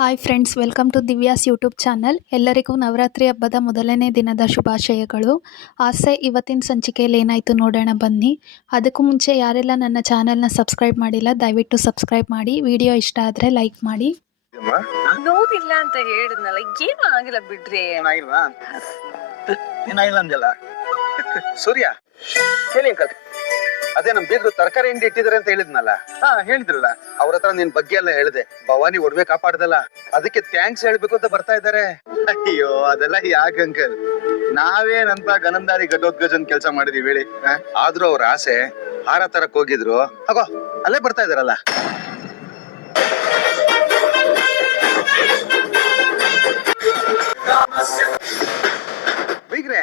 Hi friends welcome to Divya's YouTube channel ಎಲ್ಲರಿಗೂ ನವರಾತ್ರಿ ಹಬ್ಬದ ಮೊದಲನೇ ದಿನದ ಶುಭಾಶಯಗಳು. ಆಸೆ ಇವತ್ತಿನ ಸಂಚಿಕೆಯಲ್ಲಿ ಏನಾಯಿತು ನೋಡೋಣ ಬನ್ನಿ. ಅದಕ್ಕೂ ಮುಂಚೆ ಯಾರೆಲ್ಲ ನನ್ನ ಚಾನಲ್ನ ಸಬ್ಸ್ಕ್ರೈಬ್ ಮಾಡಿಲ್ಲ ದಯವಿಟ್ಟು ಸಬ್ಸ್ಕ್ರೈಬ್ ಮಾಡಿ. ವಿಡಿಯೋ ಇಷ್ಟ ಆದರೆ ಲೈಕ್ ಮಾಡಿ. ನೋವಿಲ್ಲ ಅಂತ ಹೇಳಿದ್ನಲ್ಲ ಏನು ಆಗಿಲ್ಲ ಬಿಡ್ರಿ. ಏನಾಗಿಲ್ವಾ? ಏನಾಗಿಲ್ಲ ಅಂದಲ್ಲ ಸೂರ್ಯ ಹೇಳಿ ಅಂಕಲ್. ಅದೇ ನಮ್ ಬೀದ್ರು ತರಕಾರಿ ಅಂಗಡಿ ಇಟ್ಟಿದ್ದಾರೆ ಅಂತ ಹೇಳಿದ್ನಲ್ಲ? ಹಾ ಹೇಳಿದ್ರಲ್ಲ. ಅವ್ರ ಹತ್ರ ನಿನ್ ಬಗ್ಗೆ ಎಲ್ಲ ಹೇಳಿದೆ. ಭವಾನಿ ಒಡವೆ ಕಾಪಾಡ್ದಲ್ಲ. ಅದಕ್ಕೆ ಥ್ಯಾಂಕ್ಸ್ ಹೇಳ್ಬೇಕು ಅಂತ ಬರ್ತಾ ಇದ್ದಾರೆ. ಅಯ್ಯೋ ಅದೆಲ್ಲ ಯಾಕ ಅಂಕಲ್? ನಾವೇನಂತ ಗನಂದಾರಿ ಘಟೋದ್ಗಜನ್ ಕೆಲಸ ಮಾಡಿದೀವಿ ಹೇಳಿ ಆ? ಆದ್ರೂ ಅವ್ರ ಆಸೆ ಹಾರ ತರಕ್ ಹೋಗಿದ್ರು. ಅಗೋ ಅಲ್ಲೇ ಬರ್ತಾ ಇದಾರಲ್ಲ ಬೀಗ್ರೆ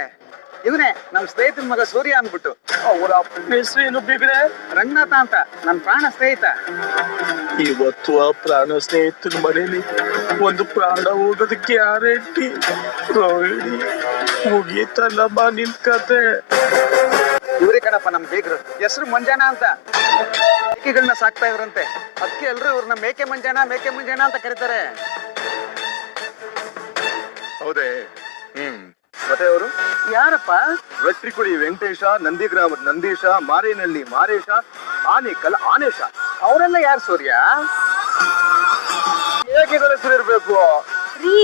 ಇವನೇ ನಮ್ ಸ್ನೇಹಿತನ ಮಗ ಸೂರ್ಯ ಅಂದ್ಬಿಟ್ಟು. ಅವರ ಹೆಸರು ಏನು ಬಿಗ್ರೆ? ರಂಗನಾಥ ಅಂತ ನನ್ ಪ್ರಾಣ ಸ್ನೇಹಿತ. ಇವತ್ತು ಆ ಪ್ರಾಣ ಸ್ನೇಹಿತನ ಮನೇಲಿ ಒಂದು ಪ್ರಾಣ ಹೋಗೋದಕ್ಕೆ ಯಾರೇಟಿ ರೋಹಿಣಿ ಬಾ ನಿನ್ ಕತೆ. ಇವರೇ ಕಣಪ್ಪ ನಮ್ ಬೇಗರು. ಹೆಸರು ಮಂಜಾನ ಅಂತ. ಮೇಕೆಗಳನ್ನ ಸಾಕ್ತಾ ಇದ್ರಂತೆ. ಅದಕ್ಕೆ ಎಲ್ರು ಇವ್ರನ್ನ ಮೇಕೆ ಮಂಜಾನ ಮೇಕೆ ಮಂಜಾನ ಅಂತ ಕರೀತಾರೆ. ಹೌದೇ. ಹ್ಮ್. ಮತ್ತೆ ಅವರು? ಯಾರಪ್ಪ? ವೆಟ್ರಿಕುಳಿ ವೆಂಕಟೇಶ ನಂದಿಗ್ರಾಮದ ನಂದೀಶ ಮಾರೇನಹಳ್ಳಿ ಮಾರೇಶ ಆನೇಕಲ್ ಆನೇಶ. ಅವರೆಲ್ಲ ಯಾರು ಸೂರ್ಯ? ಏಕೆಗಳ ಹೆಸರು ಇರ್ಬೇಕು? ರೀ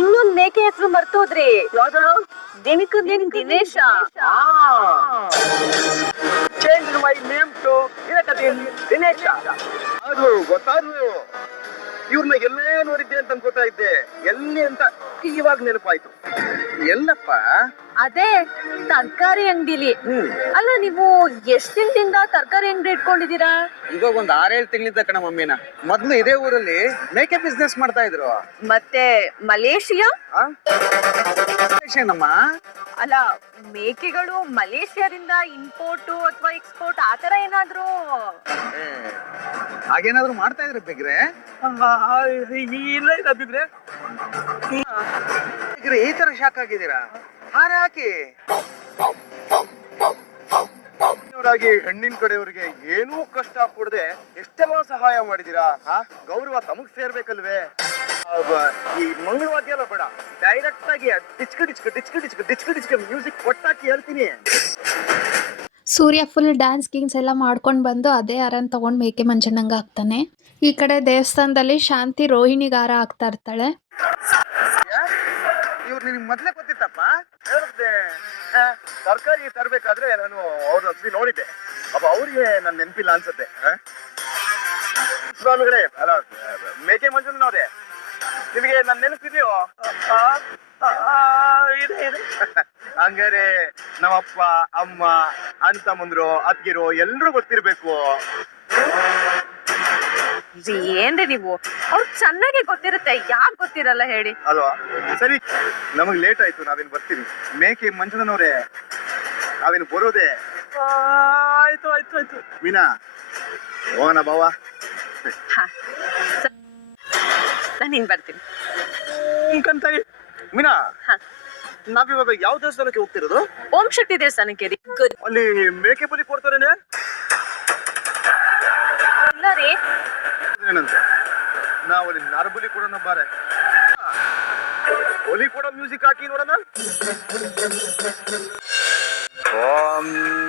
ಇನ್ನೊಂದ್ ಮೇಕೆ ಹೆಸರು ಮರ್ತೋದ್ರಿ. ದಿನಕ ದಿನ Dinesh. Change my name to Dinesh. ಅದು ಗೊತ್ತಾದ್ರು ಇವ್ರನ್ನ ಎಲ್ಲೇ ನೋಡಿದ್ದೆ ಅಂತ ಅನ್ಕೋತಾ ಇದ್ದೆ. ಎಲ್ಲಿ ಅಂತ ಇವಾಗ ನೆನಪಾಯ್ತು. ಎಲ್ಲಪ್ಪ? ಅದೇ ತರಕಾರಿ ಅಂಗಡಿಲಿ. ಹ್ಮ್. ಅಲ್ಲ ನೀವು ಎಷ್ಟ್ ದಿನದಿಂದ ತರಕಾರಿ ಅಂಗಡಿ ಇಟ್ಕೊಂಡಿದೀರಾ ಇವಾಗ ಒಂದ್ ಆರೇಳು ತಿಂಗಳಿಂದ ಕಣ ಮಮ್ಮಿನ. ಮೊದ್ಲು ಇದೇ ಊರಲ್ಲಿ ಮೇಕೆ ಬಿಸ್ನೆಸ್ ಮಾಡ್ತಾ ಇದ್ರು. ಮತ್ತೆ ಮಲೇಷಿಯಾ? ಅಲ್ಲ ಮೇಕೆಗಳು ಮಲೇಷಿಯಾದಿಂದ ಇಂಪೋರ್ಟ್ ಅಥವಾ ಎಕ್ಸ್ಪೋರ್ಟ್ ಆತರ ಏನಾದ್ರು ಹಾಗೇನಾದ್ರು ಮಾಡ್ತಾ ಇದ್ರೆ ಬೇಗ್ರೆ? ಇಲ್ಲ ಇಲ್ಲ ಬಿಗ್ರೆ. ಬೇಗ್ರೆ ಈ ತರ ಶಾಕ್ ಆಗಿದ್ದೀರಾ? ಹಾರ ಹಾಕಿ. ಅವರಾಗಿ ಹೆಣ್ಣಿನ ಕಡೆಯವರಿಗೆ ಏನೂ ಕಷ್ಟ ಕೊಡದೆ ಎಷ್ಟೆಲ್ಲ ಸಹಾಯ ಮಾಡಿದೀರಾ ಹಾ ಗೌರವ ತಮಗ್ ಸೇರ್ಬೇಕಲ್ವೇ? ಈ ಮಂಗಳವಾದ್ಯ ಎಲ್ಲ ಬೇಡ. ಡೈರೆಕ್ಟ್ ಆಗಿ ಡಿಚ್ಕ ಡಿಚ್ಕ ಡಿಚ್ಕ ಡಿಚ್ಕ ಡಿಚ್ಕ ಡಿಚ್ಕ ಮ್ಯೂಸಿಕ್ ಒಟ್ಟಾಕಿ ಹೇಳ್ತೀನಿ. ಸೂರ್ಯ ಫುಲ್ ಡ್ಯಾನ್ಸ್ ಗೀನ್ಸ್ ಎಲ್ಲ ಮಾಡ್ಕೊಂಡು ಬಂದು ಅದೇ ಹಾರನ ತಗೊಂಡು ಮೇಕೆ ಮಂಜಣ್ಣಂಗೆ ಹಾಕ್ತಾನೆ ಈ ಕಡೆ ದೇವಸ್ಥಾನದಲ್ಲಿ ಶಾಂತಿ ರೋಹಿಣಿಗೆ ಹಾರ ಹಾಕ್ತಾ ಇರ್ತಾಳೆ ಇವ್ರು ನಿನಗೆ ಮೊದಲೇ ಗೊತ್ತಿತ್ತಪ್ಪ? ಹೇಳ್ದೆ. ತರಕಾರಿ ತರಬೇಕಾದ್ರೆ ನಾನು ಅವ್ರ ಹತ್ರ ನೋಡಿದ್ದೆ. ಅಪ್ಪ ಅವ್ರಿಗೆ ನನ್ನ ನೆನಪಿಲ್ಲ ಅನ್ಸುತ್ತೆ? ಸ್ವಾಮಿಗಳೇ ಅಲ್ಲ ಮೇಕೆ ಮಂಜುನವ್ರೆ ನಿಮಗೆ ನನ್ ನೆನಪಿದೆಯೋ? ಇದೆ ಇದೆ. ಹಂಗಾರೆ ನಮ್ಮಪ್ಪ ಅಮ್ಮ ಅಂತ ಮುಂದ್ರು ಅತ್ತಿಗೆರು ಎಲ್ರು ಗೊತ್ತಿರ್ಬೇಕು. ರೀ, ಏನ್ರಿ ನೀವು? ಅವ್ರು ಚೆನ್ನಾಗಿ ಗೊತ್ತಿರುತ್ತೆ ಯಾಕೆ ಗೊತ್ತಿರಲ್ಲ ಹೇಳಿ. ಅಲ್ವಾ ಸರಿ ನಮಗ್ ಲೇಟ್ ಆಯ್ತು ನಾವೇನ್ ಬರ್ತೀವಿ ಮೇಕೆ ಮಂಜುನವ್ರೆ ನಾವೇನು ಬರೋದೆ. ಆಯ್ತು ಆಯ್ತು ಆಯ್ತು. ಮೀನಾ ಹೋಗೋಣ ಬಾವ. ನಾನು ಇನ್ ಬರ್ತೀನಿ. ಕಂತಾಯಿ ಮೀನಾ ಹ. ನಾವಿವಾಗ ಯಾವ ದೇವಸ್ಥಾನಕ್ಕೆ ಹೋಗ್ತಿರೋದು? ಓಂ ಶಕ್ತಿ ದೇವಸ್ಥಾನಕ್ಕೆ ರೀ ಗುಡ್. ಅಲ್ಲಿ ಮೇಕೆ ಬಲಿ ಕೊಡ್ತಾರೇನೆ ಇಲ್ಲ ರೀ. ಏನಂತ? ನಾವು ಅಲ್ಲಿ ನರಬಲಿ ಕೊಡೋಣ ಬಾರೆ. ಒಲಿ ಕೂಡ ಮ್ಯೂಸಿಕ್ ಹಾಕಿ ನೋಡೋಣ. ಓಂ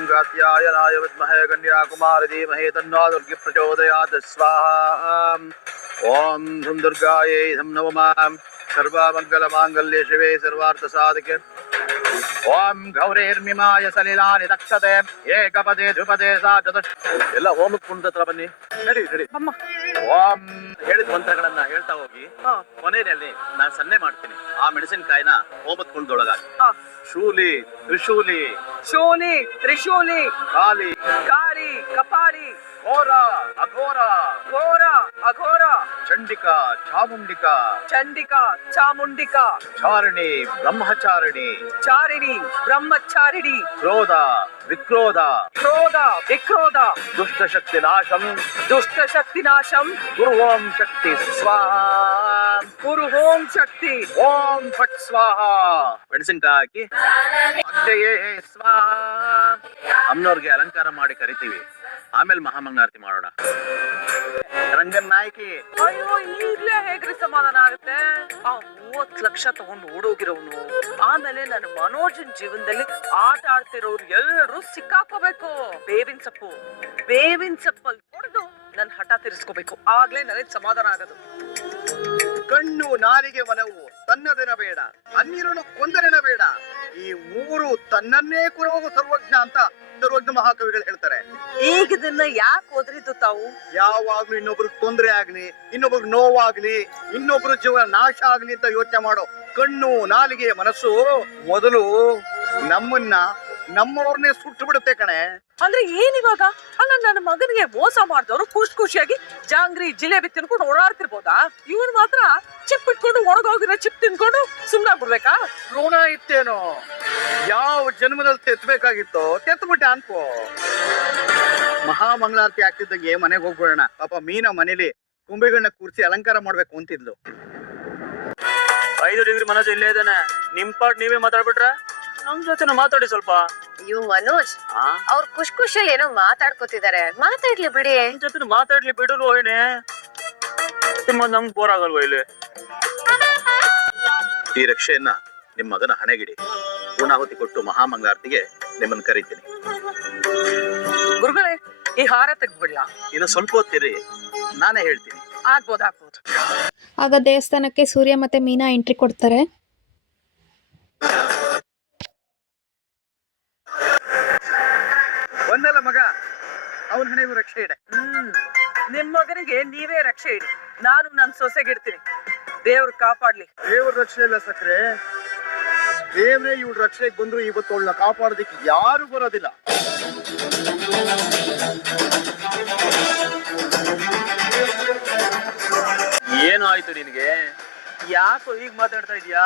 ಗಾತ್ಯಾಯ ನಾಯ ವಿದ್ಮಹೇ ಕನ್ಯಾ ಕುಮಾರ ಧೀಮಹಿ ತನ್ನೋ ದುರ್ಗಿ ಪ್ರಚೋದಯಾತ್ ಸ್ವಾಹಾ. ಓಂ ಧುಂ ದುರ್ಗಾಯೈ ಧಂ ನವಮಾಂ ಸರ್ವಮಂಗಲ ಮಾಂಗಲ್ಯ ಶಿವೆ ಸರ್ವಾರ್ಥ ಸಾಧಕೆ ಓಂ ಗೌರೇರ್ಮಿಮಾಯ ಸಲಿಲಾನಿ ದಕ್ಷತೆ. ಏಕಪದೇ ದ್ವಿಪದೇ ಸಾ ಚತುಷ್ ಎಲ್ಲ ಹೋಮಕ್ಕೆ ಕುಂಡತ್ರ ಬನ್ನಿ. ನಡಿ ನಡಿ. ಓಂ ಹೇಳಿದ ಮಂತ್ರಗಳನ್ನ ಹೇಳ್ತಾ ಹೋಗಿ ಕೊನೆಯಲ್ಲಿ ನಾನು ಸನ್ನೆ ಮಾಡ್ತೀನಿ. ಆ ಮೆಣಸಿನಕಾಯಿನ ಓಬತ್ ಕುಂಡದೊಳಗಾಗಿ. ಹಾ. ಶೂಲಿ ತ್ರಿಶೂಲಿ ಶೂಲಿ ತ್ರಿಶೂಲಿ ಕಾಲಿ ಕಾರಿ ಕಪಾಳಿ ಘೋರ ಅಘೋರ ಘೋರ ಅಘೋರ ಚಂಡಿಕಾ ಚಾಮುಂಡಿಕಾ ಚಂಡಿಕಾ ಚಾಮುಂಡಿಕಾ ಚಾರಣಿ ಬ್ರಹ್ಮಚಾರಿಣಿ ಚಾರಿಣಿ ಬ್ರಹ್ಮಚಾರಿಣಿ ಕ್ರೋಧ ವಿಕ್ರೋಧ ಕ್ರೋಧ ವಿಕ್ರೋಧ ದುಷ್ಟಶಕ್ತಿ ನಾಶಂ ದುಷ್ಟ ಶಕ್ತಿ ನಾಶಂ ಗುರು ಓಂ ಶಕ್ತಿ. ಸ್ವಾಹ ಗುರು ಓಂ ಶಕ್ತಿ. ಓಂ ಫಟ್ ಸ್ವಾಹ. ಮೆಣಸಿನಕಾಯಿ ಹಾಕಿ. ಸ್ವಾಹ ಅಮ್ಮನವ್ರಿಗೆ ಅಲಂಕಾರ ಮಾಡಿ ಕರಿತೀವಿ. ಆಮೇಲೆ ಮಹಾಮಂಗಾರತಿ ಮಾಡೋಣ. ರಂಗನ್ ನಾಯಕಿ. ಅಯ್ಯೋ, ಈಗ್ಲೇ ಹೇಗ್ರಿ ಸಮಾಧಾನ ಆಗುತ್ತೆ? ಆ ಮೂವತ್ ಲಕ್ಷ ತಗೊಂಡು ಓಡೋಗಿರೋನು ಆಮೇಲೆ ನನ್ನ ಮನೋಜನ್ ಜೀವನದಲ್ಲಿ ಆಟ ಆಡ್ತಿರೋರು ಎಲ್ಲರೂ ಸಿಕ್ಕಾಕೋಬೇಕು. ಬೇವಿನ ಸೊಪ್ಪು. ಬೇವಿನ ಸೊಪ್ಪಲ್ಲಿ ಹೊಡೆದು ನನ್ ಹಠ ತೀರಿಸ್ಕೋಬೇಕು. ಆಗ್ಲೇ ನನಗೆ ಸಮಾಧಾನ ಆಗದು. ಕಣ್ಣು ನಾಲಿಗೆ ಮನವು ತನ್ನದೆನ ಬೇಡ. ಅನ್ಯರನ್ನು ಕೊಂದರೆನ ಬೇಡ. ಈ ಮೂರು ತನ್ನನ್ನೇ ಕುರುವು ಸರ್ವಜ್ಞ ಅಂತ ಸರ್ವಜ್ಞ ಮಹಾಕವಿಗಳು ಹೇಳ್ತಾರೆ. ಈಗ ಇದನ್ನ ಯಾಕೆ ಓದ್ರಿದ್ದು ತಾವು? ಯಾವಾಗ್ಲೂ ಇನ್ನೊಬ್ರಿಗೆ ತೊಂದರೆ ಆಗ್ಲಿ ಇನ್ನೊಬ್ರಿಗೆ ನೋವಾಗ್ಲಿ ಇನ್ನೊಬ್ರ ಜೀವನ ನಾಶ ಆಗ್ಲಿ ಅಂತ ಯೋಚನೆ ಮಾಡೋ ಕಣ್ಣು ನಾಲಿಗೆ ಮನಸ್ಸು ಮೊದಲು ನಮ್ಮನ್ನ ನಮ್ಮವ್ರನ್ನೇ ಸುಟ್ಟು ಬಿಡುತ್ತೆ ಕಣೆ. ಅಂದ್ರೆ ಏನಿವಾಗ? ಅಲ್ಲ ನನ್ನ ಮಗನಿಗೆ ಮೋಸ ಮಾಡಿದವರು ಖುಷಿ ಖುಷಿಯಾಗಿ ಜಾಂಗ್ರಿ ಜಿಲೇಬಿ ತಿನ್ಕೊಂಡು ಓಡಾಡ್ತಿರ್ಬೋದಾ? ಇವನ್ ಮಾತ್ರ ಚಿಪ್ ಇಟ್ಕೊಂಡು ಒಣಗೋಗಿರೋ ಚಿಪ್ ತಿನ್ಕೊಂಡು ಸುಮ್ನೆ ಬಿಡ್ಬೇಕಾ ಋಣ ಇತ್ತೇನೋ? ಯಾವ ಜನ್ಮದಲ್ಲಿ ತೆತ್ತಬೇಕಾಗಿತ್ತೋ ತೆತ್ಬಿಟ್ಟೆ ಅನ್ಕೋ. ಮಹಾಮಂಗಳಾರತಿ ಆಗ್ತಿದ್ದಂಗೆ ಮನೆಗೆ ಹೋಗ್ಬಿಡೋಣ. ಪಾಪ ಮೀನ ಮನೇಲಿ ಕುಂಬೆಗಳನ್ನ ಕೂರಿಸಿ ಅಲಂಕಾರ ಮಾಡ್ಬೇಕು ಅಂತಿದ್ಲು. ಐದು ಡಿಗ್ರಿ ಮನಸ್ಸು ಇಲ್ಲೇ ಇದ್ದಾನೆ. ನಿಮ್ ಪಾಟ್ ನೀವೇ ಮಾತಾಡ್ಬಿಟ್ರೆ? ನಮ್ ಜೊತೆ ಮಾತಾಡಿ ಸ್ವಲ್ಪ. ಅಯ್ಯೋ ಮನೋಜ್ ಆ? ಅವ್ರ ಖುಷ್ ಖುಷಿಯಲ್ಲಿ ಏನೋ ಮಾತಾಡ್ಕೋತಿದಾರೆ. ಮಾತಾಡ್ಲಿ ಬಿಡಿ. ನಮ್ ಜೊತೆ ಮಾತಾಡ್ಲಿ ಬಿಡು ರೋಹಿಣಿ ತುಂಬ ನಮ್ಗ್ ಬೋರ್ ಆಗಲ್ವಾ ಇಲ್ಲಿ? ಈ ರಕ್ಷೆಯನ್ನ ನಿಮ್ಮ ಮಗನ ಹಣೆಗಿಡಿ ಪೂರ್ಣಾಹುತಿ ಕೊಟ್ಟು ಮಹಾಮಂಗಳಾರತಿಗೆ ನಿಮ್ಮನ್ನ ಕರಿತೀನಿ. ಗುರುಗಳೇ ಈ ಹಾರ ತೆಗ್ದ್ಬಿಡ್ಲಾ? ಇನ್ನು ಸ್ವಲ್ಪ ಹೊತ್ತಿರಿ ನಾನೇ ಹೇಳ್ತೀನಿ. ಆಗ್ಬೋದು ಆಗ್ಬೋದು. ಆಗ ದೇವಸ್ಥಾನಕ್ಕೆ ಸೂರ್ಯ ಮತ್ತೆ ಮೀನಾ ಎಂಟ್ರಿ ಕೊಡ್ತಾರೆ. ಅವನ ಹಣೆಗೂ ರಕ್ಷೆ ಇಡ. ಹ್ಮ್. ನಿಮ್ ಮಗನಿಗೆ ನೀವೇ ರಕ್ಷೆ ಇಡಿ. ನಾನು ನನ್ ಸೊಸೆಗಿಡ್ತೀನಿ. ದೇವ್ರು ಕಾಪಾಡ್ಲಿ. ದೇವ್ರ ರಕ್ಷೆ ಇಲ್ಲ ಸಕ್ರೆ. ದೇವ್ರೇ ಇವ್ರ ರಕ್ಷೆಗೆ ಬಂದ್ರು ಇವತ್ತು ಅವಳನ್ನ ಕಾಪಾಡೋದಕ್ಕೆ ಯಾರು ಬರೋದಿಲ್ಲ. ಏನು ಆಯ್ತು ನಿನ್ಗೆ? ಯಾಕೋ ಈಗ ಮಾತಾಡ್ತಾ ಇದೀಯಾ?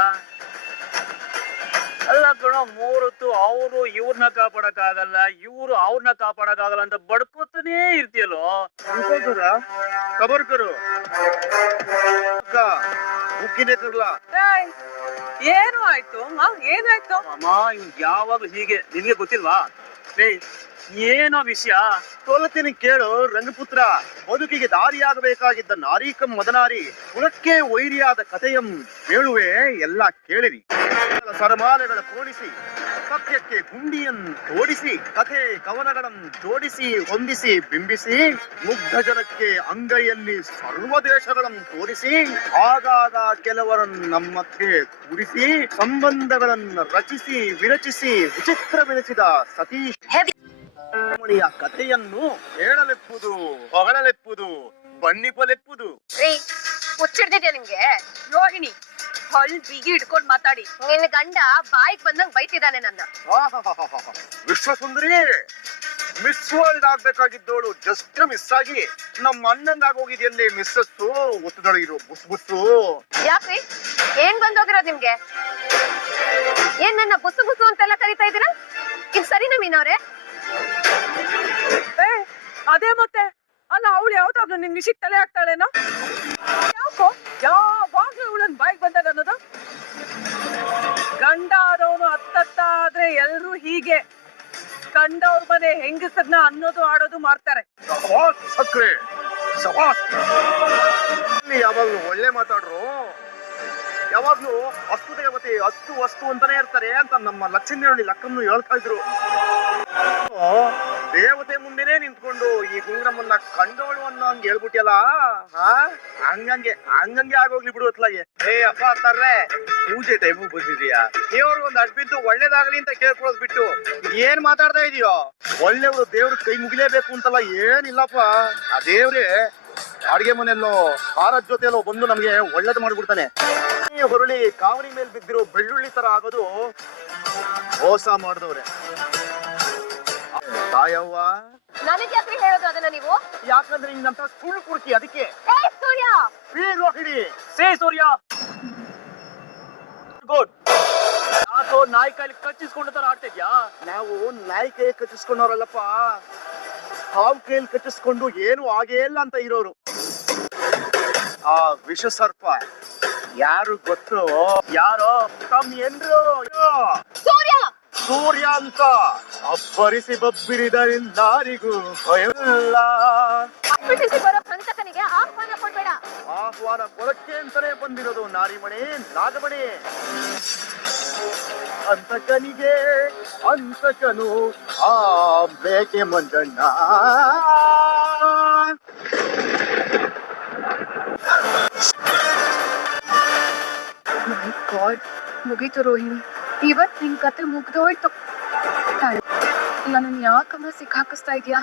ಅಲ್ಲ ಕಣ ಮೂರತ್ತು ಅವರು ಇವ್ರನ್ನ ಕಾಪಾಡಕ್ ಆಗಲ್ಲ ಇವ್ರು ಅವ್ರನ್ನ ಕಾಪಾಡಕ್ ಆಗಲ್ಲ ಅಂತ ಬಡ್ಕೋತಾನೇ ಇರ್ತೀಯಲ್ಲೋ? ಕಬರ್ಕರು. ಅಕ್ಕ ಉಕ್ಕಿನೇ ಏನು ಆಯ್ತು? ಏನಾಯ್ತು? ಅಮ್ಮ ಇವ್ ಯಾವಾಗ್ಲೂ ಹೀಗೆ ನಿನ್ಗೆ ಗೊತ್ತಿಲ್ವಾ? ಏನೋ ವಿಷಯ? ಸೋಲತೀನಿ ಕೇಳು ರಂಗಪುತ್ರ. ಬದುಕಿಗೆ ದಾರಿಯಾಗಬೇಕಾಗಿದ್ದ ನಾರೀಕಂ ಮದನಾರಿ ಕುಲಕ್ಕೆ ವೈರಿಯಾದ ಕಥೆಯಂ ಹೇಳುವೆ ಎಲ್ಲ ಕೇಳಿರಿ. ಸರಮಾಲೆಗಳ ಕೋಣಿಸಿ ಸತ್ಯಕ್ಕೆ ಗುಂಡಿಯನ್ನು ತೋಡಿಸಿ, ಕಥೆ ಕವನಗಳನ್ನು ಜೋಡಿಸಿ, ಹೊಂದಿಸಿ, ಬಿಂಬಿಸಿ ಮುಗ್ಧ ಜನಕ್ಕೆ ಅಂಗೈಯಲ್ಲಿ ಸರ್ವ ದೇಶಗಳನ್ನು ತೋರಿಸಿ, ಆಗಾಗ ಕೆಲವರನ್ನು ನಮ್ಮಕ್ಕೆ ಕೂಡಿಸಿ, ಸಂಬಂಧಗಳನ್ನು ರಚಿಸಿ, ವಿರಚಿಸಿ ವಿಚಿತ್ರವೆನಿಸಿದ ಸತೀಶ್ ಮಣಿಯ ಕಥೆಯನ್ನು ಹೇಳಲೆಪ್ಪುದು, ಹೊಗಳಲೆಪ್ಪುದು ಹುಚ್ಚಿಡ್ದಿದ್ಯಾ ನಿಮ್ಗೆ? ರೋಹಿಣಿ ಹಲ್ ಬಿಗಿ ಇಟ್ಕೊಂಡ್ ಮಾತಾಡಿ. ನಿನ್ನ ಗಂಡ ಬಾಯಿಗೆ ಬಂದಂಗ್ ಬೈತಿದಾನೆ ನನ್ನ. ವಿಶ್ವ ವಿಶ್ವಸುಂದರಿ ಮಿಸ್ ವರ್ಲ್ಡ್ ಆಗ್ಬೇಕಾಗಿದ್ದವಳು ಜಸ್ಟ್ ಮಿಸ್ ಆಗಿ ನಮ್ಮ ಅಣ್ಣಂಗಾಗೋಗಿದೆಯಲ್ಲಿ ಮಿಸ್ಸಸ್ ಒತ್ತುದೊಳಗಿರೋ ಬುಸ್ ಬುಸ್ಸು. ಯಾಕೆ? ಏನ್ ಬಂದೋಗಿರೋದ್ ನಿಮ್ಗೆ? ಏನ್ ನನ್ನ ಬುಸು ಬುಸು ಅಂತೆಲ್ಲ ಕರಿತಾ ಇದೀರಾ ಇದು ಸರಿನಾ ಮೀನವ್ರೆ? ಅದೇ ಮತ್ತೆ. ಅಲ್ಲ ಅವಳು ಯಾವ್ದಾದ್ರು ನಿನ್ ವಿಷಯಕ್ಕೆ ತಲೆ ಹಾಕ್ತಾಳೇನೋ? ಯಾಕೋ ಯಾವಾಗ್ಲೂ ಇವಳನ್ ಬಾಯಿಗೆ ಬಂದಾಗ ಅನ್ನೋದು? ಗಂಡ ಆದವನು ಹತ್ತತ್ತ ಆದ್ರೆ ಎಲ್ರು ಹೀಗೆ. ಕಂಡವ್ರ ಮನೆ ಹೆಂಗಸರ್ನ ಅನ್ನೋದು ಆಡೋದು ಮಾಡ್ತಾರೆ. ಯಾವಾಗ್ಲೂ ಒಳ್ಳೆ ಮಾತಾಡ್ರು. ಯಾವಾಗ್ಲೂ ಅಷ್ಟು ದೇವತೆ, ಅಷ್ಟು ವಸ್ತು ಅಂತಾನೆ ಇರ್ತಾರೆ ಅಂತ ನಮ್ಮ ಲಕ್ಷ್ಮೀ ಲಕ್ಕನ್ನು ಹೇಳ್ತಾ ಇದ್ರು. ದೇವತೆ ಮುಂದೆನೆ ನಿಂತ್ಕೊಂಡು ಈ ಗುಂಗ್ರಮ್ಮನ್ನ ಕಂಡವಳು ಅನ್ನೋ ಹಂಗೆ ಹೇಳ್ಬಿಟ್ಟಿಯಲ್ಲ ಹಾ? ಹಂಗಂಗೆ ಹಂಗಂಗೆ ಆಗೋಗ್ಲಿ ಬಿಡು ಅತ್ಲಾಗೆ ಏ, ಅಪ್ಪ ಅತ್ತಾರ್ರೆ ಪೂಜೆ ಟೈಮು ಬಂದಿದೀಯಾ ದೇವ್ರಿಗೆ ಒಂದ್ ಅಡ್ಬಿದ್ದು ಒಳ್ಳೇದಾಗ್ಲಿ ಅಂತ ಕೇಳ್ಕೊಳ್ಳೋದ್ ಬಿಟ್ಟು ಏನ್ ಮಾತಾಡ್ತಾ ಇದೀಯೋ? ಒಳ್ಳೆಯವರು ದೇವ್ರ ಕೈ ಮುಗಿಲೇಬೇಕು ಅಂತಲ್ಲ ಏನಿಲ್ಲಪ್ಪ. ಆ ದೇವ್ರೇ, ಅಡಿಗೆ ಮನೆಯಲ್ಲೋ ಖಾರದ ಜೊತೆಯಲ್ಲೋ ಬಂದು ನಮ್ಗೆ ಒಳ್ಳೇದು ಮಾಡ್ಬಿಡ್ತಾನೆ. ಹುರುಳಿ ಹೊರಳಿ ಕಾವಲಿ ಮೇಲೆ ಬಿದ್ದಿರೋ ಬೆಳ್ಳುಳ್ಳಿ ತರ ಆಗೋದು ಮೋಸ ಮಾಡಿದವ್ರೆ. ತಾಯವ್ವ. ನನಗೆ ಯಾಕ್ರಿ ಹೇಳೋದು ಅದನ್ನ ನೀವು? ಯಾಕಂದ್ರೆ ನಿನ್ನಂತ ಸುಳ್ಳು ಕುರ್ತಿ ಅದಕ್ಕೆ. ಏ ಸೂರ್ಯ! ಈ ರೋಹಿಣಿ ಸೇ ಸೂರ್ಯ! ಗುಡ್. ಯಾಕೋ ನಾಯಿ ಕಾಲಿ ಕಚ್ಚಿಸ್ಕೊಂಡ ತರ ಆಡ್ತಿದ್ಯಾ ನಾವು ನಾಯಿ ಕೈ ಕಚ್ಚಿಸ್ಕೊಂಡವ್ರಲ್ಲಪ್ಪ. ಹಾವು ಕೈಯಲ್ಲಿ ಕಚ್ಚಿಸ್ಕೊಂಡು ಏನು ಆಗೇ ಇಲ್ಲ ಅಂತ ಇರೋರು. ಆ ವಿಷ ಸರ್ಪ ಯಾರು ಗೊತ್ತು? ಯಾರೋ ತಮ್ಮ ಎನ್ರು ಸೂರ್ಯ ಸೂರ್ಯ ಅಂತ ಅಬ್ಬರಿಸಿ ಬಬ್ಬಿರಿದರಿಂದಾರಿಗೂ ಭಯವಿಲ್ಲ. ಅಪ್ಪಿಟಿಸಿ ಬರೋ ಹಂತಕನಿಗೆ ಆಹ್ವಾನ ಕೊಡ್ಬೇಡ. ಆಹ್ವಾನ ಕೊಡಕ್ಕೆ ಅಂತಾನೆ ಬಂದಿರೋದು ನಾರಿಮಣಿ ನಾಗಮಣೆ. ಅಂತಕನಿಗೆ ಅಂತಕನು ಆ ಬೇಕೆ ಮಂಜಣ್ಣ. ಮೈ ಗಾಡ್ ಮುಗೀತು ರೋಹಿಣಿ. ಇವತ್ ನಿನ್ ಕತೆ ಮುಗ್ದೋಯ್ತು. ನನ್ನ ಯಾಕಮ್ಮ ಸಿಕ್ಕಾಕಿಸ್ತಾ ಇದೀಯಾ?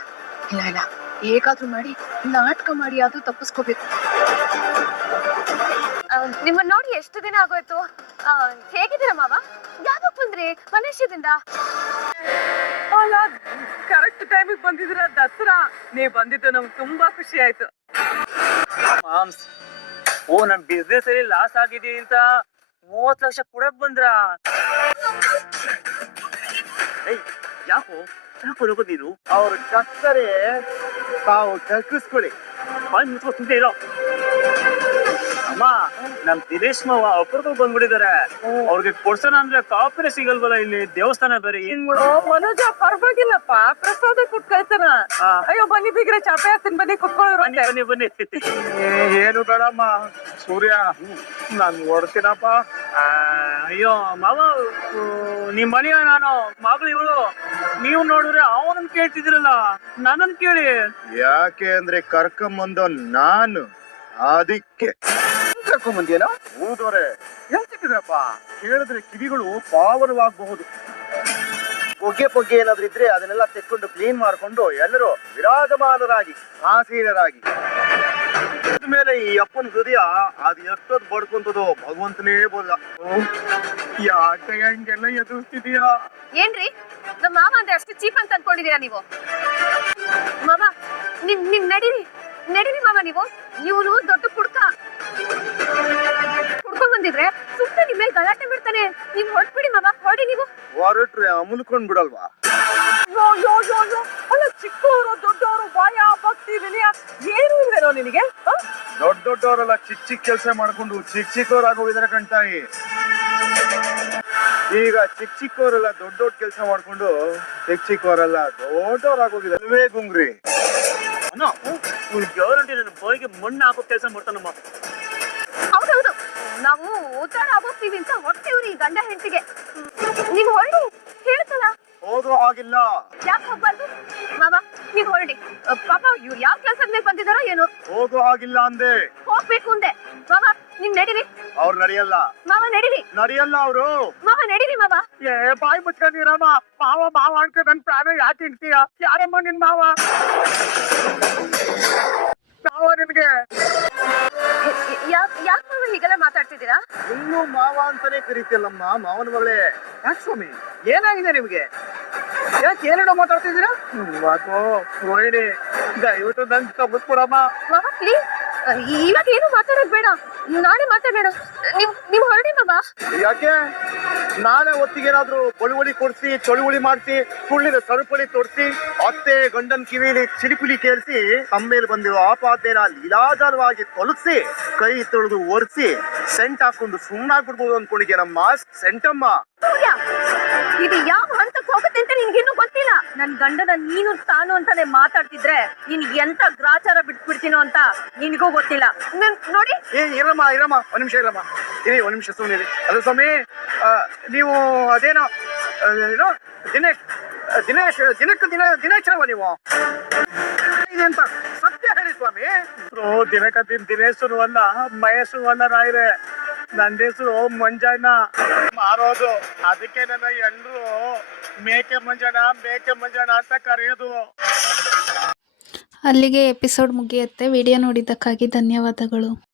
ಇಲ್ಲ ಇಲ್ಲ. ಹೇಗಾದ್ರೂ ಮಾಡಿ ನಾಟಕ ಮಾಡಿ ಅದು ತಪ್ಪಿಸ್ಕೋಬೇಕು. ನಿಮ್ಮನ್ನ ನೋಡಿ ಎಷ್ಟು ದಿನ ಆಗೋಯ್ತು? ಹೇಗಿದ್ದೀರ ಮಾವ? ಯಾವಾಗ ಬಂದ್ರಿ? ಮಲೇಷ್ಯಾದಿಂದ ಕರೆಕ್ಟ್ ಟೈಮಿಗೆ ಬಂದಿದ್ರ ದಸರಾ? ನೀವ್ ಬಂದಿದ್ದು ನಮ್ಗೆ ತುಂಬಾ ಖುಷಿ ಆಯ್ತು. ಮಾಮ್ಸ್ ಓ ನಮ್ ಬಿಸ್ನೆಸ್ ಅಲ್ಲಿ ಲಾಸ್ ಆಗಿದೆ ಅಂತ. ಮೂವತ್ ಲಕ್ಷ ಕೊಡಕ್ ಬಂದ್ರ? ಏಯ್ ಯಾಕೋ? ಯಾಕೋ ಹೋಗೋದು ನೀನು? ಅವ್ರು ಕತ್ತರೆ. ತಾವು ಕಲ್ಕಿಸ್ಕೊಳ್ಳಿ ಬಾಯ್ ಮುಚ್ಕೊ ಸುಮ್ನೆ ಇರೋ. ಅಮ್ಮ ನಮ್ ದಿನೇಶ್ ಮಾವ ಅಪರೂಪಕ್ಕೆ ಬಂದ್ಬಿಟ್ಟಿದಾರೆ ಅವ್ರಿಗೆ ಕೊಡ್ಸೋಣ ಅಂದ್ರೆ ಕಾಪಿನೇ ಸಿಗಲ್ವಲ್ಲ ಇಲ್ಲಿ ದೇವಸ್ಥಾನ ಬೇರೆ. ಏನ್ ಮಾಡೋ ಮನೋಜ ಪರವಾಗಿಲ್ಲಪ್ಪ. ಪ್ರಸಾದ ಕೊಟ್ಟು ಆ. ಅಯ್ಯೋ ಬನ್ನಿ ಬೀಗ್ರೆ ಚಾಪೆ ಹಾಕ್ತೀನಿ ಬನ್ನಿ ಕುತ್ಕೊಳ್ಳೋರು ಬನ್ನಿ ಬನ್ನಿ ಏನು ಬೇಡಮ್ಮ ಸೂರ್ಯ. ನಾನ್ ಹೊಡ್ತೀನಪ್ಪ ಆ, ಅಯ್ಯೋ ಮಾವ ನಿಮ್ಮ ನಿಮ್ ಮನೆಯ ನಾನು ಮಗಳು ಇವಳು ನೀವು ನೋಡಿದ್ರೆ ಅವನನ್ನ ಕೇಳ್ತಿದ್ರಲ್ಲ ನನ್ನನ್ ಕೇಳಿ. ಯಾಕೆ ಅಂದ್ರೆ ಕರ್ಕೊಂಬಂದ ನಾನು ಅದಕ್ಕೆ. ಕರ್ಕೊಂಬಂದಿಯೇನೋ? ಹೌದವ್ರೆ. ಸಿಕ್ಕಿದ್ರಪ್ಪ ಕೇಳಿದ್ರೆ ಕಿವಿಗಳು ಪಾವನವಾಗಬಹುದು ಹೊಗೆ ಪೊಗೆ ಏನಾದ್ರೂ ಇದ್ರೆ ಅದನ್ನೆಲ್ಲ ತೆಕ್ಕೊಂಡು ಕ್ಲೀನ್ ಮಾಡ್ಕೊಂಡು ಎಲ್ಲರೂ ವಿರಾಜಮಾನರಾಗಿ ಆಸೀನರಾಗಿ. ಮೇಲೆ ಈ ಅಪ್ಪನ ಹೃದಯ ಅದು ಎಷ್ಟೊತ್ತು ಬಡ್ಕೊಂತದೋ ಭಗವಂತನೇ ಬೋದ ಯಾಕೆ ಹಂಗೆಲ್ಲ ಎದುರಿಸ್ತಿದೀಯಾ ಏನ್ರಿ? ನಮ್ಮ ಮಾವ ಅಂದ್ರೆ ಅಷ್ಟು ಚೀಪ್ ಅಂತ ಅನ್ಕೊಂಡಿದೀರಾ ನೀವು? ಮಾವ ನಿಮ್ ನಿಮ್ ನಡೀರಿ. ನಡೀರಿ ಮಾವ ನೀವು. ಇವನು ದೊಡ್ಡ ಕುಡ್ಕ. ಕುಡ್ಕೊಂಡ್ ಬಂದಿದ್ರೆ ಸುಮ್ಮನೆ ನಿಮ್ಮ ಮೇಲೆ ಗಲಾಟೆ ಬಿಡ್ತಾನೆ ನೀವು ಹೊಡ್ಬಿಡಿ ಮಾವ ಹೊಡಿ ನೀವು. ಹೊರಟ್ರೆ ಅಮುಲ್ಕೊಂಡ್ ಬಿಡಲ್ವಾ? ಅಲ್ಲ ಚಿಕ್ಕವರು ದೊಡ್ಡವರು ಬಾಯಾ ಭಕ್ತಿ ನಿನಗೆ? ದೊಡ್ಡ ದೊಡ್ಡವರೆಲ್ಲ ಚಿಕ್ಕ ಚಿಕ್ಕ ಕೆಲಸ ಮಾಡ್ಕೊಂಡು ಚಿಕ್ಕ ಚಿಕ್ಕವರಾಗೋಗಿದಾರೆ ಕಣ್ತಾಯಿ ಈಗ ಚಿಕ್ಕ ಚಿಕ್ಕವರೆಲ್ಲ ದೊಡ್ಡ ದೊಡ್ಡ ಕೆಲಸ ಮಾಡ್ಕೊಂಡು ಚಿಕ್ಕ ಚಿಕ್ಕವರೆಲ್ಲ ದೊಡ್ಡವರಾಗೋಗಿದ್ದಾರೆ ಹೋಗಿದಾರೆ. ಗುಂಗ್ರಿ? ಗೌರಂಟಿ ನನ್ನ ಬಾಯಿಗೆ ಮಣ್ಣು ಹಾಕೋ ಕೆಲಸ ಮಾಡ್ತಾನಮ್ಮ. ಹೌದೌದು. ನಾವು ಉದ್ದಾರ ಆಗೋಗ್ತೀವಿ ಅಂತ ಹೊರ್ತೀವ್ರಿ ಗಂಡ ಹೆಂಡತಿಗೆ. ನೀವು ಹೊರಡಿ. ಹೇಳ್ತಲ್ಲ ಹೋದ್ರೂ ಆಗಿಲ್ಲ. ಯಾಕೆ ಹೋಗ್ಬಾರ್ದು? ಮಾವ ನೀವು ಹೊರಡಿ. ಪಾಪ ಇವ್ರು ಯಾವ ಕೆಲ್ಸದ ಮೇಲೆ ಬಂದಿದಾರೋ ಏನು? ಹೋಗೋ ಆಗಿಲ್ಲ ಅಂದೆ. ಹೋಗ್ಬೇಕು ಅಂದೆ. ಮಾವ ನಿಮ್ ನಡೀರಿ. ಅವ್ರು ನಡೆಯಲ್ಲ. ಮಾವ ನಡೀರಿ. ನಡೆಯಲ್ಲ ಅವರು. ಮಾವ ನಡೀರಿ ಮಾವ ಏ ಬಾಯಿ ಮುಚ್ಕೊಂಡಿರಮ್ಮ ಮಾವ ಮಾವ ಅನ್ಕೊಂಡು ನನ್ ಪ್ರಾಣ ಯಾಕೆ ಇಡ್ತೀಯ ಯಾರಮ್ಮ ನಿನ್ ಮಾವ? ಮಾವ ನಿನ್ಗೆ. ಯಾಕ್ ಹೀಗೆಲ್ಲ ಮಾತಾಡ್ತಿದ್ದೀರಾ? ಇನ್ನು ಮಾವ ಅಂತಾನೆ ಕರೀತಿಯಲ್ಲಮ್ಮ ಮಾವನ ಮಗಳೇ. ಯಾಕೆ ಸ್ವಾಮಿ? ಏನಾಗಿದೆ ನಿಮ್ಗೆ? ಯಾಕೆ ಏನೇನೋ ಮಾತಾಡ್ತಿದ್ದೀರಾ? ಮಾತು ರೋಹಿಣಿ ದಯವಿಟ್ಟು ನನ್ ತಪ್ಪಿಸ್ಬಿಡಮ್ಮ ಮಾವ ಪ್ಲೀಸ್ ಇವಾಗ ಏನು ಮಾತಾಡೋದ್ ಬೇಡ. ನಾಳೆ ಮಾತಾಡೋಣ ನಿಮ್ ನಿಮ್ ಹೊರಡಿ ಬಾಬಾ ಯಾಕೆ? ನಾಳೆ ಹೊತ್ತಿಗೇನಾದ್ರೂ ಬಳುವಳಿ ಕೊಡ್ಸಿ ಚಳುವಳಿ ಮಾಡಿಸಿ ಸುಳ್ಳಿನ ಸರಪಳಿ ತೋರಿಸಿ ಅತ್ತೆ ಗಂಡನ್ ಕಿವಿಲಿ ಚಿಲಿಪಿಲಿ ಕೇಳಿಸಿ ತಮ್ಮೇಲೆ ಬಂದಿರೋ ಆಪಾದ್ಯನ ಲೀಲಾಜಾಲವಾಗಿ ತೊಲಗಿಸಿ ಕೈ ತೊಳೆದು ಒರೆಸಿ ಸೆಂಟ್ ಹಾಕೊಂಡು ಸುಮ್ಮನಾಗ್ಬಿಡ್ಬೋದು ಅನ್ಕೊಂಡಿದ್ಯಾ ನಮ್ಮ ಸೆಂಟಮ್ಮ. ಇದು ಯಾವ ಹೋಗುತ್ತೆ ಅಂತ ನಿನ್ಗಿನ್ನೂ ಗೊತ್ತಿಲ್ಲ. ನನ್ ಗಂಡನ ನೀನು ತಾನು ಅಂತಾನೆ ಮಾತಾಡ್ತಿದ್ರೆ ನಿನ್ ಎಂತ ಗ್ರಾಚಾರ ಬಿಟ್ಬಿಡ್ತೀನೋ ಅಂತ ನಿನ್ಗೂ ಗೊತ್ತಿಲ್ಲ. ನನ್- ನೋಡಿ. ಏ ಇರಮ್ಮ ಇರಮ್ಮ ಒಂದ್ ನಿಮಿಷ ಇರಮ್ಮ. ಇರಿ ಒಂದ್ ನಿಮಿಷ ಸುಮ್ಮನೆ ಅದು ಸ್ವಾಮಿ ಆ, ನೀವು ಅದೇನೋ ಆ, ಏನೋ ದಿನೇಶ್ ಆ, ದಿನೇಶ್ ದಿನಕ್ಕೆ ದಿನ ದಿನೇಶ್ ಅಲ್ವಾ ನೀವು? ಇದೆ ಅಂತ ಸತ್ಯ ಹೇಳಿ ಸ್ವಾಮಿ. ದಿನಕ್ಕ ದಿನಕ ದಿನ ದಿನೇಶ್ವರ ಅಲ್ಲ ಮಹೇಶ್ವರ ಅಲ್ಲ ರಾಯ್ರೆ. ನನ್ನ ಹೆಸರು ಮಂಜಣ್ಣ. ಮಾರೋದು. ಅದಕ್ಕೆ ನನ್ನ ಎಲ್ರು ಮೇಕೆ ಮಂಜಣ್ಣ ಮೇಕೆ ಮಂಜಣ್ಣ ಅಂತ ಕರೆಯೋದು. ಅಲ್ಲಿಗೆ ಎಪಿಸೋಡ್ ಮುಗಿಯುತ್ತೆ. ವಿಡಿಯೋ ನೋಡಿದ್ದಕ್ಕಾಗಿ ಧನ್ಯವಾದಗಳು.